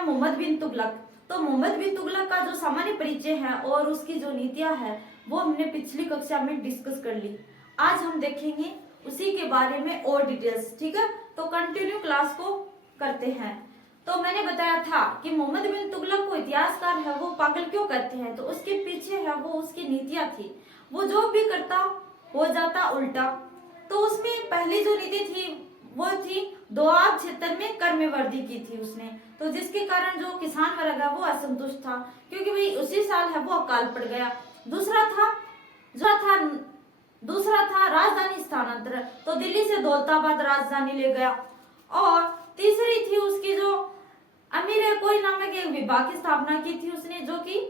है मोहम्मद बिन तुगलक। तो मोहम्मद बिन तुगलक का जो सामान्य परिचय है और उसकी जो नीतियां है वो हमने पिछली कक्षा में डिस्कस कर ली। आज हम देखेंगे उसी के बारे में और डिटेल्स। ठीक है, तो कंटिन्यू क्लास को करते हैं। तो मैंने बताया था कि मोहम्मद बिन तुगलक को इतिहासकार है वो पागल क्यों कहते हैं, तो उसके पीछे है वो उसकी नीतियां थी। वो जो भी करता हो जाता उल्टा। तो उसमें पहली जो नीति थी वो थी दोआब क्षेत्र में कर में वृद्धि की थी उसने। तो जिसके कारण जो किसान वर्ग है वो असंतुष्ट था, क्योंकि भाई उसी साल है वो अकाल पड़ गया। दूसरा था राजधानी स्थानांतरण। तो दिल्ली से दौलताबाद राजधानी ले गया। और तीसरी थी उसकी जो अमीर कोई नामक एक विभाग की स्थापना की थी उसने, जो कि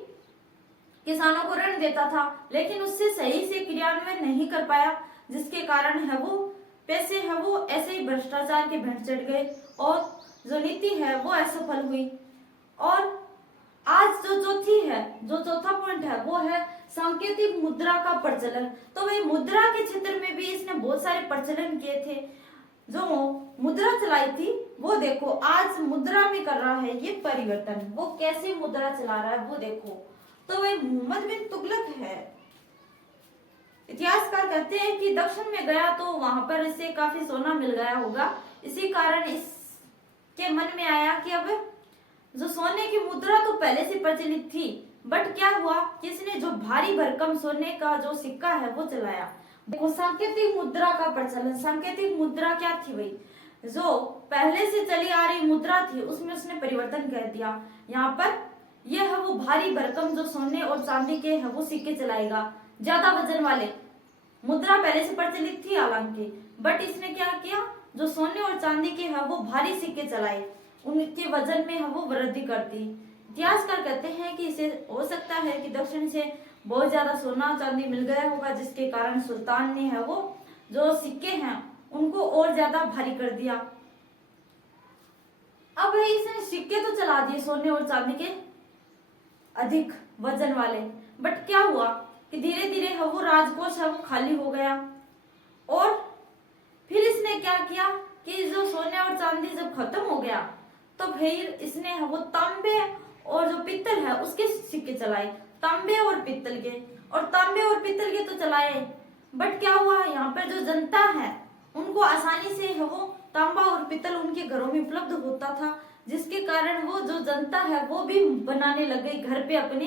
किसानों को ऋण देता था, लेकिन उससे सही से क्रियान्वयन नहीं कर पाया, जिसके कारण है वो पैसे है वो ऐसे ही भ्रष्टाचार के भेंट चढ़ गए और जो नीति है वो असफल हुई। और आज जो चौथा पॉइंट है वो है सांकेतिक मुद्रा का प्रचलन। तो भाई मुद्रा के क्षेत्र में भी इसने बहुत सारे प्रचलन किए थे। जो मुद्रा चलाई थी वो देखो, आज मुद्रा में कर रहा है ये परिवर्तन। वो कैसे मुद्रा चला रहा है वो देखो। तो भाई मोहम्मद बिन तुगलक है, इतिहासकार कहते हैं कि दक्षिण में गया तो वहां पर इसे काफी सोना मिल गया होगा। इसी कारण इसके मन में आया कि अब जो सोने की मुद्रा तो पहले से प्रचलित थी, बट क्या हुआ कि इसने जो भारी भरकम सोने का जो सिक्का है वो चलाया। देखो सांकेतिक मुद्रा का प्रचलन। सांकेतिक मुद्रा क्या थी भाई, जो पहले से चली आ रही मुद्रा थी उसमें उसने परिवर्तन कर दिया। यहाँ पर यह है वो भारी भरकम जो सोने और चांदी के है वो सिक्के चलाएगा, ज्यादा वजन वाले। मुद्रा पहले से प्रचलित थी हालांकि, बट इसने क्या किया, जो सोने और चांदी के है वो भारी सिक्के चलाए, उनके वजन में है वो वृद्धि कर दी। इतिहासकार कहते हैं कि इसे हो सकता है कि दक्षिण से बहुत ज्यादा सोना चांदी मिल गया होगा, जिसके कारण सुल्तान ने है वो जो सिक्के हैं उनको और ज्यादा भारी कर दिया। अब इसने सिक्के तो चला दिए सोने और चांदी के अधिक वजन वाले, बट क्या हुआ कि धीरे धीरे है वो राजकोष है वो खाली हो गया। और फिर इसने क्या किया कि जो सोने और चांदी जब खत्म हो गया तो फिर इसने है वो तांबे और जो पित्तल है उसके सिक्के चलाए। तांबे और पित्तल के तो चलाए, बट क्या हुआ, यहाँ पर जो जनता है उनको आसानी से है वो तांबा और पित्तल उनके घरों में उपलब्ध होता था, जिसके कारण वो जो जनता है वो भी बनाने लग गई घर पे अपने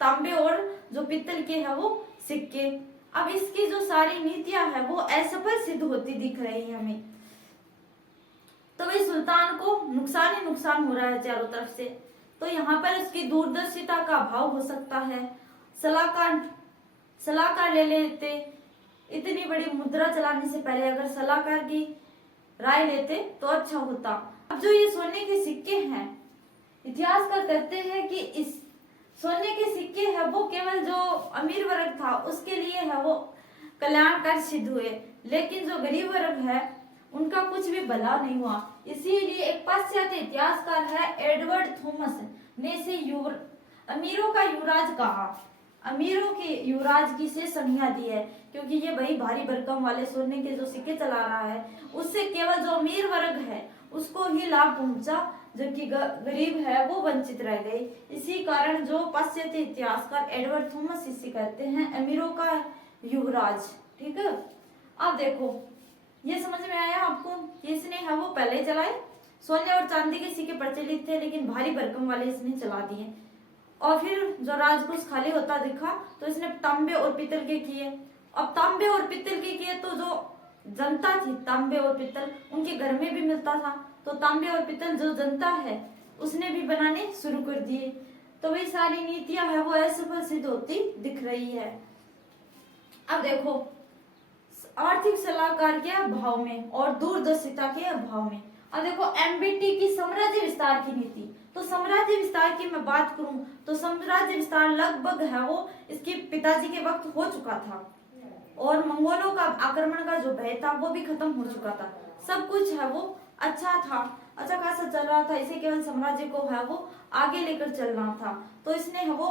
तांबे और जो पित्तल के है वो सिक्के। अब इसकी जो सारी नीतियां है वो असफल सिद्ध होती दिख रही है हमें। तो भाई सुल्तान को नुकसान ही नुकसान हो रहा है चारों तरफ से। तो यहाँ पर उसकी दूरदर्शिता का अभाव हो सकता है। सलाहकार ले लेते, इतनी बड़ी मुद्रा चलाने से पहले अगर सलाहकार की राय लेते तो अच्छा होता। अब जो ये सोने के सिक्के हैं, इतिहासकार कहते हैं कि इस सोने के सिक्के है वो केवल जो अमीर वर्ग था उसके लिए है वो कल्याणकारी सिद्ध हुए, लेकिन जो गरीब वर्ग है उनका कुछ भी भला नहीं हुआ। इसीलिए एक पाश्चात्य इतिहासकार है एडवर्ड थॉमस ने इसे अमीरों का युवराज कहा। अमीरों के युवराज की से संज्ञा दी है, क्योंकि ये वही भारी भरकम वाले सोने के जो सिक्के चला रहा है उससे केवल जो अमीर वर्ग है उसको ही लाभ पहुंचा, जबकि गरीब है वो वंचित रह गए। इसी कारण जो पाश्चात्य इतिहासकार एडवर्ड थॉमस इसे कहते हैं अमीरों का युवराज। ठीक है, अब देखो ये समझ में आया आपको कि इसने है वो पहले चलाए। सोने और चांदी के सिक्के प्रचलित थे, लेकिन भारी भरकम वाले इसने चला दिए। और फिर जो राजकोष खाली होता दिखा तो इसने तांबे और पित्तल के किए। अब तांबे और पित्तल के किए तो जो जनता थी, तांबे और पित्तल उनके घर में भी मिलता था, तो तांबे और पित्तल जो जनता है उसने भी बनाने शुरू कर दिए। तो वही सारी नीतियां है वो असफल सिद्ध होती दिख रही है। अब देखो आर्थिक सलाहकार के अभाव में और दूरदर्शिता के अभाव में। अब देखो एमबीटी की साम्राज्य विस्तार की नीति। तो साम्राज्य विस्तार की मैं बात करूं तो साम्राज्य विस्तार लगभग है वो इसके पिताजी के वक्त हो चुका था, और मंगोलों का आक्रमण का जो भय था वो भी खत्म हो चुका था। सब कुछ है वो अच्छा था, अच्छा खासा चल रहा था। इसे केवल साम्राज्य को है वो आगे लेकर चलना था। तो इसने है वो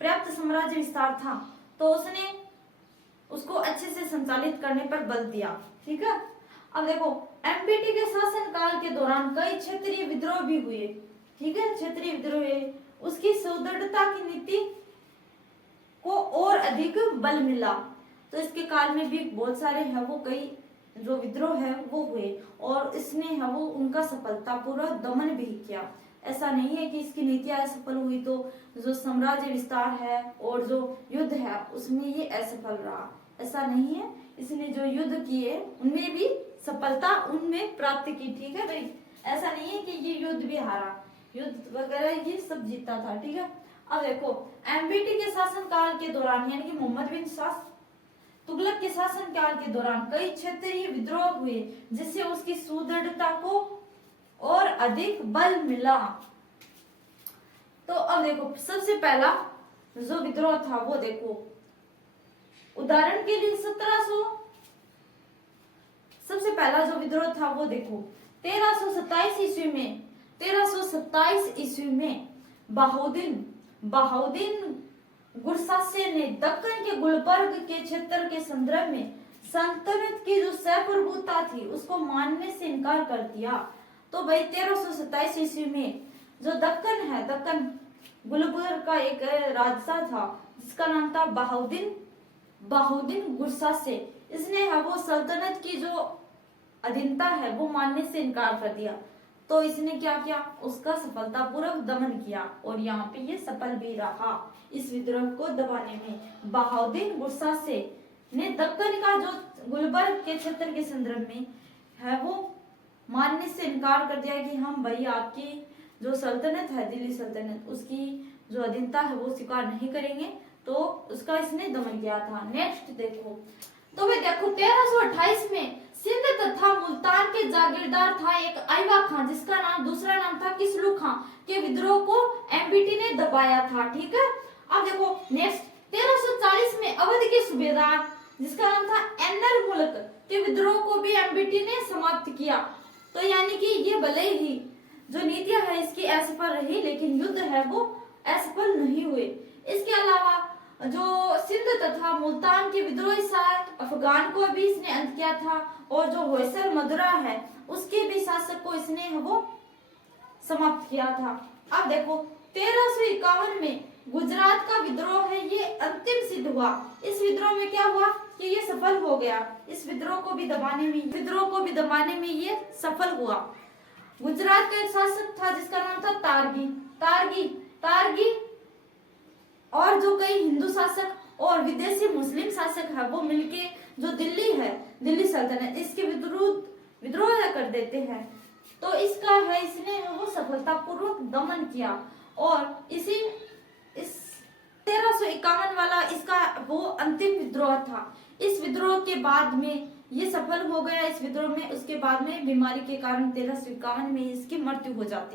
पर्याप्त साम्राज्य विस्तार था, तो उसने उसको अच्छे से संचालित करने पर बल दिया। ठीक है, अब देखो एमपीटी के शासन काल के दौरान कई क्षेत्रीय विद्रोह भी हुए। ठीक है, क्षेत्रीय विद्रोह है, उसकी सुदृढ़ता की नीति को और अधिक बल मिला। तो इसके काल में भी बहुत सारे है वो कई जो विद्रोह है वो हुए और इसने है वो उनका सफलतापूर्वक दमन भी किया। ऐसा नहीं है कि इसकी नीतियां असफल हुई तो जो साम्राज्य विस्तार है और जो युद्ध है उसमें ये असफल रहा, ऐसा नहीं है। इसने जो युद्ध किए उनमें भी सफलता उनमें प्राप्त की। ठीक है भाई, ऐसा नहीं है कि ये युद्ध भी हारा, युद्ध वगैरह ये सब जीता था। ठीक है, अब देखो एमपीटी के शासन काल के दौरान यानी कि मोहम्मद बिन तुगलक के शासन काल के दौरान कई क्षेत्रीय विद्रोह हुए जिससे उसकी सुदृढ़ता को और अधिक बल मिला। तो अब देखो सबसे पहला जो विद्रोह था वो देखो, उदाहरण के लिए 1700 सबसे पहला जो विद्रोह था वो देखो 1327 ईस्वी में बहाउद्दीन गुरसासे ने दक्कन के गुलबर्ग के क्षेत्र के संदर्भ में सल्तनत की जो सहप्रभुता थी उसको मानने से इनकार कर दिया। तो भाई 1327 ईस्वी में जो दक्कन गुलबर्ग का एक राजा था जिसका नाम था बहाउद्दीन गुरसासे, इसने है वो सल्तनत की जो अधीनता है वो मानने से इनकार कर दिया। तो इसने क्या किया, उसका सफलतापूर्वक दमन किया और यहाँ पे ये सफल भी रहा इस विद्रोह को दबाने में। बहाउद्दीन गुरसासे ने दक्कन का जो गुलबर्ग के क्षेत्र के संदर्भ में है वो मानने से इनकार कर दिया कि हम भाई आपकी जो सल्तनत है दिल्ली सल्तनत उसकी जो अधीनता है वो स्वीकार नहीं करेंगे, तो उसका इसने दमन किया था। नेक्स्ट देखो, तो वे देखो 1328 में सिंध तथा मुल्तान के जागीरदार था एक आइवा खान जिसका दूसरा नाम था किसलू खां के विद्रोह को एमपीटी ने दबाया था। ठीक है, अब देखो नेक्स्ट 1340 में अवध के सूबेदार जिसका नाम था एन्नर मुल्क के विद्रोह को भी एमपीटी ने समाप्त किया। तो यानी कि ये भले ही जो नीतियां है इसकी असफल रही लेकिन युद्ध है वो असफल नहीं हुए। इसके अलावा जो सिंध तथा मुल्तान के विद्रोही शासक अफगान को भी इसने अंत किया था और जो होयसल मदुरा है उसके भी शासक को इसने वो समाप्त किया था। अब देखो 1351 में गुजरात का विद्रोह है ये अंतिम सिद्ध हुआ। इस विद्रोह में क्या हुआ कि ये सफल हो गया, इस विद्रोह को भी दबाने में ये सफल हुआ। गुजरात का एक शासक था जिसका नाम था तारगी और जो कई हिंदू शासक और विदेशी मुस्लिम शासक है वो मिलके जो दिल्ली सल्तनत इसके विद्रोह कर देते हैं। तो इसका है इसने वो सफलतापूर्वक दमन किया और इस 1351 वाला इसका वो अंतिम विद्रोह था। इस विद्रोह के बाद में ये सफल हो गया इस विद्रोह में, उसके बाद में बीमारी के कारण 1351 में इसकी मृत्यु हो जाती है।